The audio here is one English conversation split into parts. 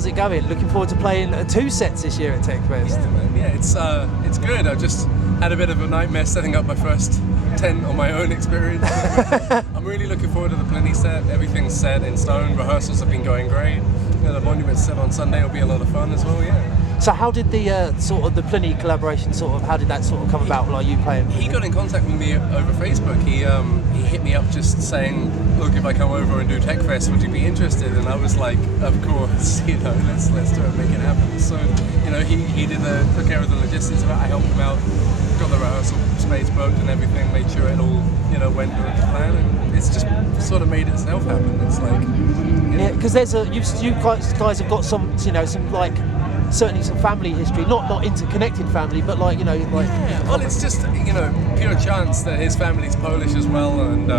how's it going? Looking forward to playing 2 sets this year at TechFest. Yeah, man. Yeah, it's good. I just had a bit of a nightmare setting up my first 10 on my own experience. I'm really looking forward to the Plini set. Everything's set in stone. Rehearsals have been going great. The Monument set on Sunday will be a lot of fun as well. Yeah. So how did the sort of the Plini collaboration how did that sort of come about? Like you playing? He got in contact with me over Facebook. He hit me up just saying, look, if I come over and do TechFest, would you be interested? And I was like, of course, let's do it, make it happen. So, he took care of the logistics of it. I helped him out, got the rehearsal space booked and everything, made sure it all, went to plan, and it's just sort of made itself happen. It's like, yeah, because you guys have got some like. Certainly some family history, not interconnected family, but well, it's just pure chance that his family's Polish as well, and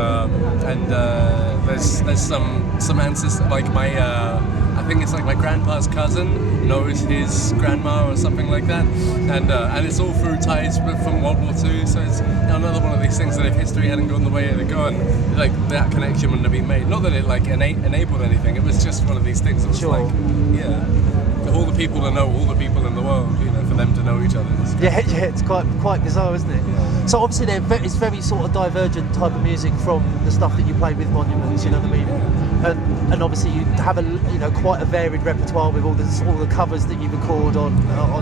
there's some ancestors, like my I think it's like my grandpa's cousin knows his grandma or something like that, and it's all through ties from World War II. So it's another one of these things that if history hadn't gone the way it had gone, like that connection wouldn't have been made. Not that it like enabled anything. It was just one of these things. It was sure. Like, yeah. All the people to know all the people in the world, for them to know each other. Yeah, it's quite bizarre, isn't it? Yeah. So obviously it's very sort of divergent type of music from the stuff that you play with Monuments, you know what I mean? Yeah. And obviously you have quite a varied repertoire with all the covers that you record on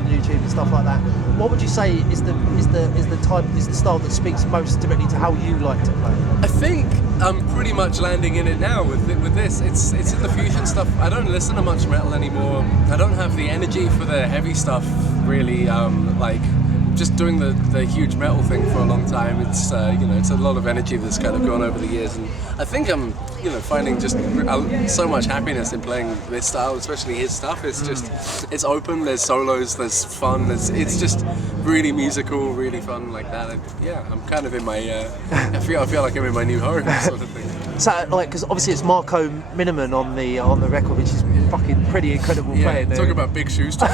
YouTube and stuff like that. What would you say is the style that speaks most directly to how you like to play? I think I'm pretty much landing in it now with this. It's in the fusion stuff. I don't listen to much metal anymore. I don't have the energy for the heavy stuff really. Just doing the huge metal thing for a long time. It's it's a lot of energy that's kind of gone over the years, and I think I'm finding just so much happiness in playing this style, especially his stuff. It's just it's open. There's solos. There's fun. It's just really musical, really fun like that. I'm kind of in my. I feel like I'm in my new home sort of thing. So, because obviously it's Marco Miniman on the record, which is fucking pretty incredible playing. Talk about big shoes to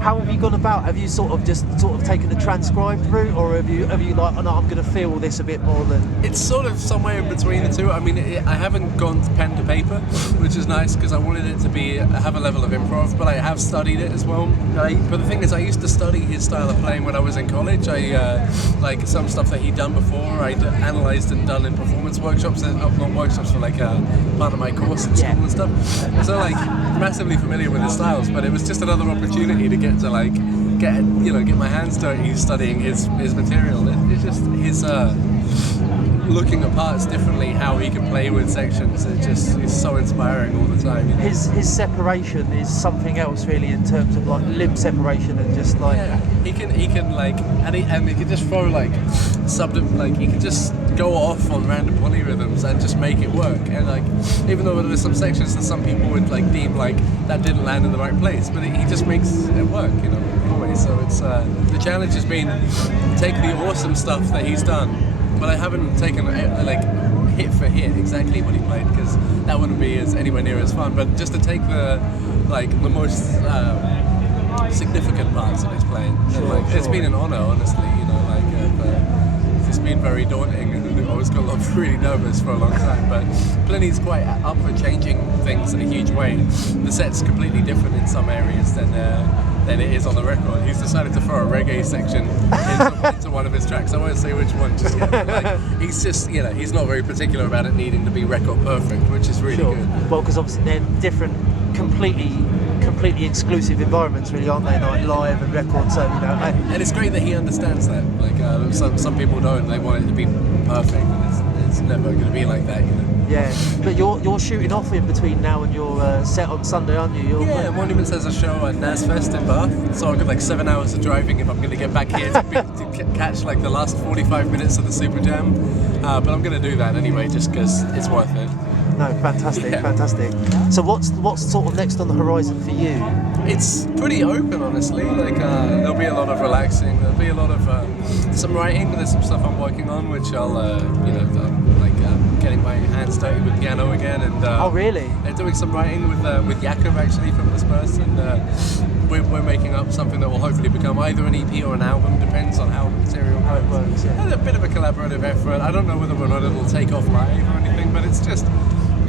how have you gone about? Have you sort of taken the transcribed route, or have you like, oh, no, I'm going to feel this a bit more than? It's sort of somewhere in between the two. I mean, I haven't gone pen to paper, which is nice because I wanted it to have a level of improv, but I have studied it as well. But the thing is, I used to study his style of playing when I was in college. I like some stuff that he'd done before. I'd analysed and done in performance workshops. Not workshops for like part of my course in school and stuff. So like massively familiar with his styles, but it was just another opportunity to get get my hands dirty studying his material. It's just his looking at parts differently, how he can play with sections. It just is so inspiring all the time. His separation is something else really in terms of like limb separation and just like he can like and he can just throw like he can just go off on random polyrhythms and just make it work. And like even though there's some sections that some people would like deem like that didn't land in the right place, but he just makes it work, always. So it's the challenge has been take the awesome stuff that he's done. But I haven't taken hit for hit exactly what he played because that wouldn't be anywhere near as fun. But just to take the most significant parts of his playing, it's been an honor, honestly. It's been very daunting, and I always got really nervous for a long time. But Plini's quite up for changing things in a huge way. The set's completely different in some areas than it is on the record. He's decided to throw a reggae section into one of his tracks. I won't say which one just yet. But he's just, he's not very particular about it needing to be record perfect, which is really good. Well, because obviously they're different, completely exclusive environments, really, aren't they? Like live and record, so and it's great that he understands that. Like some people don't. They want it to be perfect, and it's never going to be like that. Yeah, but you're shooting off in between now and your set on Sunday, aren't you? Monuments has a show at NASFest in Bath, so I've got like 7 hours of driving if I'm going to get back here to catch like the last 45 minutes of the Super Jam. But I'm going to do that anyway, just because it's worth it. No, fantastic. So what's sort of next on the horizon for you? It's pretty open, honestly. Like there'll be a lot of relaxing. There'll be a lot of some writing. There's some stuff I'm working on, which I'll getting my hands dirty with piano again. And oh really? They're doing some writing with Jakob actually from the Spurs, and we're making up something that will hopefully become either an EP or an album. Depends on how the material works. Yeah. A bit of a collaborative effort. I don't know whether or not it'll take off live or anything, but it's just.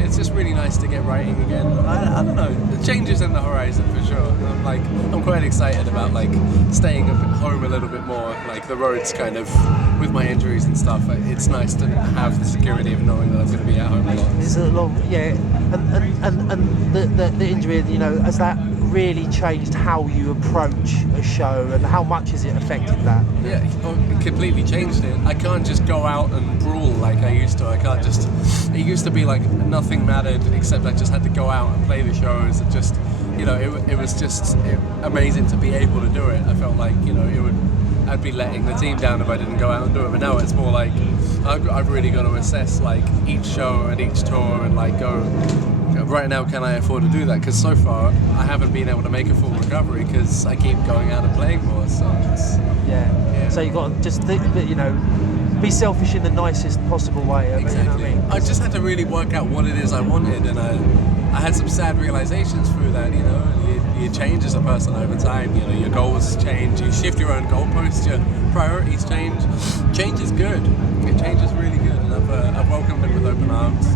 it's just really nice to get writing again. I don't know, the changes in the horizon for sure. I'm quite excited about like staying at home a little bit more. Like the roads kind of, with my injuries and stuff, it's nice to have the security of knowing that I'm going to be at home a lot. It's a long, yeah, and the injury, you know, has that really changed how you approach a show, and how much has it affected that? Yeah, it completely changed it. I can't just go out and brawl like I used to. I can't just. It used to be like nothing mattered except I just had to go out and play the shows. And just, you know, it was just amazing to be able to do it. I felt like, you know, I'd be letting the team down if I didn't go out and do it. But now it's more like I've really got to assess like each show and each tour and like go. Right now, can I afford to do that? Because so far, I haven't been able to make a full recovery because I keep going out and playing more. So it's, yeah. So you got to just think that, you know, be selfish in the nicest possible way. Exactly. You know what I mean? I just had to really work out what it is I wanted, and I had some sad realizations through that. You know, you change as a person over time. You know, your goals change. You shift your own goalposts. Your priorities change. Change is good. Change is really good, and I've welcomed it with open arms.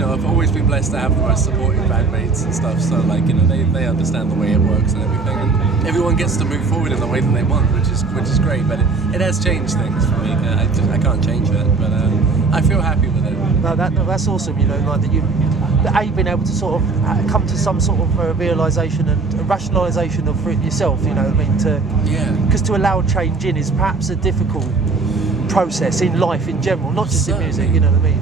I've always been blessed to have the most supportive bandmates and stuff, so like, you know, they understand the way it works and everything, and everyone gets to move forward in the way that they want, which is great. But it has changed things for me. I can't change that, but I feel happy with it. No, that's awesome. You know, like that you've been able to sort of come to some sort of realisation and a rationalisation of it yourself. You know, I mean, because to allow change in is perhaps a difficult process in life in general, not just in music. You know what I mean?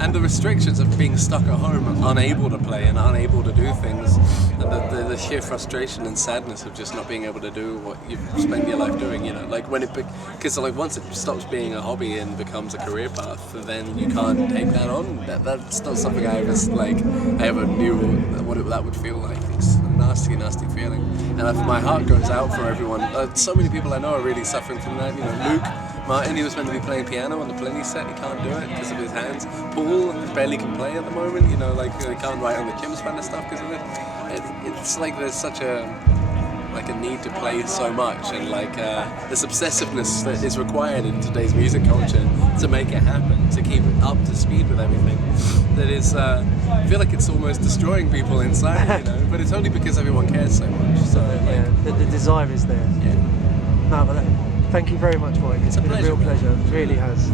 And the restrictions of being stuck at home, unable to play and unable to do things, and the sheer frustration and sadness of just not being able to do what you've spent your life doing, you know, like because like once it stops being a hobby and becomes a career path, then you can't take that on. That's not something I ever knew what that would feel like. It's a nasty feeling, and my heart goes out for everyone. So many people I know are really suffering from that. You know, Luke Martin, he was meant to be playing piano on the Plini set, he can't do it because of his hands. Paul barely can play at the moment, you know, like he can't write on the Jim's band and stuff because of it. It's like there's such a need to play so much, and like this obsessiveness that is required in today's music culture to make it happen, to keep it up to speed with everything. That is, I feel like it's almost destroying people inside, you know, but it's only because everyone cares so much. So the desire is there. Yeah. No, but thank you very much, Mike. It's been a real pleasure. It really has.